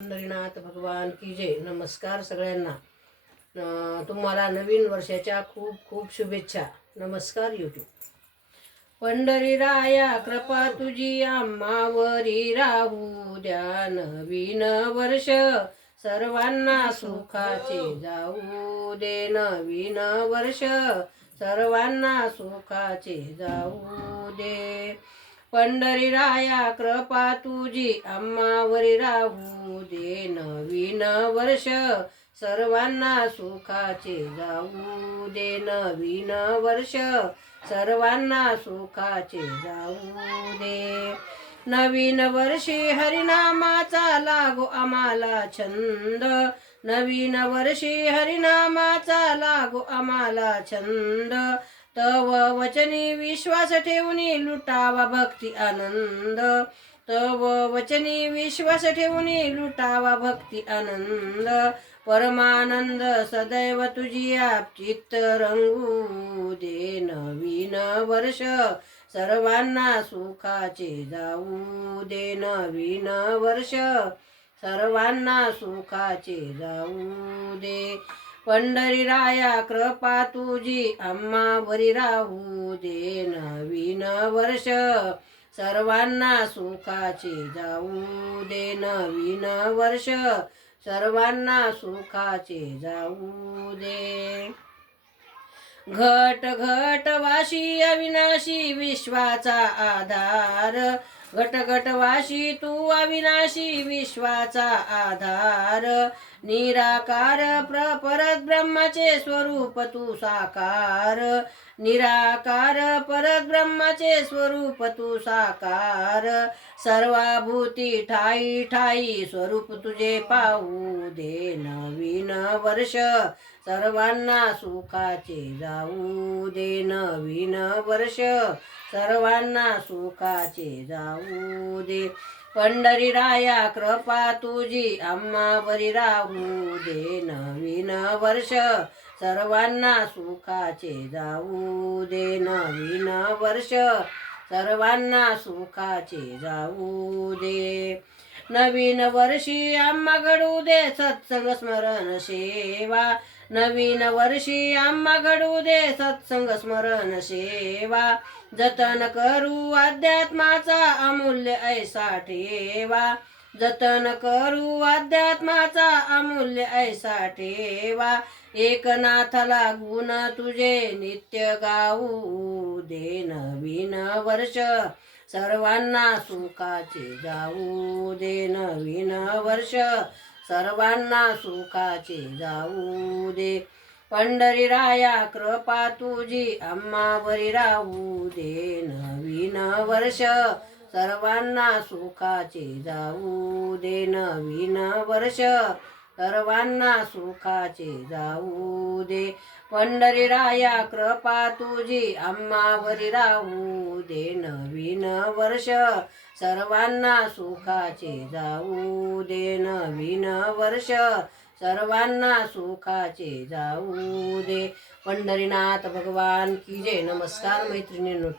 पंढरीनाथ भगवान की जय. नमस्कार सगळ्यांना. तुम्हाला नवीन वर्षाच्या खूप खूप शुभेच्छा. नमस्कार यूट्यूब. पंढरी राया कृपा तुझी आम्हावरी राहू द्या. नवीन वर्ष सर्वांना सुखाचे जाऊ दे. नवीन वर्ष सर्वांना सुखाचे जाऊ दे. पंढरी राया कृपा तुझी आम्हावरी राहू दे. नवीन वर्ष सर्वांना सुखाचे जाऊ दे. नवीन वर्ष सर्वांना सुखाचे जाऊ दे. नवीन वर्षी हरिनामाचा लागो आम्हाला छंद. नवीन वर्षी हरिनामाचा लागो आम्हाला छंद. तव वचनी विश्वास ठेवूनी लुटावा भक्ती आनंद. तव वचनी विश्वास ठेवूनी लुटावा भक्ती आनंद. परमानंद सदैव तुझी चित्त रंगू दे. नवीन वर्ष सर्वांना सुखाचे जाऊ दे. नवीन वर्ष सर्वांना सुखाचे जाऊ दे. पंढरी राया कृपा तुझी आम्हावरी राहू दे. नवीन वर्ष सर्वांना सुखाचे जाऊ दे. नवीन वर्ष सर्वांना सुखाचे जाऊ दे. घट घट वाशी अविनाशी विश्वाचा आधार. घट घट वाशी तू अविनाशी विश्वाचा आधार. निराकार परत ब्रह्माचे स्वरूप तू साकार. निराकार परत ब्रह्माचे स्वरूप तू साकार. सर्वाभूती ठाई ठाई स्वरूप तुझे पाहू दे. नवीन वर्ष सर्वांना सुखाचे जाऊ दे. नवीन वर्ष सर्वांना सुखाचे जाऊ दे. पंढरी राया कृपा तुझी आम्हावरी राहू दे. नवीन वर्ष सर्वांना सुखाचे जाऊ दे. नवीन वर्ष सर्वांना सुखाचे जाऊ दे. नवीन वर्षी आम्हा घडू दे सत्संग स्मरण सेवा. नवीन वर्षी आम्हा घडू दे सत्संग स्मरण सेवा. जतन करू अध्यात्माचा अमूल्य ऐसा ठेवा. जतन करू अध्यात्माचा अमूल्य ऐसा ठेवा. एकनाथाला गुण तुझे नित्य गाऊ दे. नवीन वर्ष सर्वांना सुखाचे जाऊ दे. नवीन वर्ष सर्वांना सुखाचे जाऊ दे. पंढरी राया कृपा तुझी आम्हावरी राहू दे. नवीन वर्ष सर्वांना सुखाचे जाऊ दे. नवीन वर्ष सर्वांना सुखाचे जाऊ दे. पंढरी राया कृपा तुझी आम्हावरी राहू दे. नवीन वर्ष सर्वांना सुखाचे जाऊ दे. नवीन वर्ष सर्वांना सुखाचे जाऊ दे. पंढरीनाथ भगवान की जय. नमस्कार मैत्रिणींनो.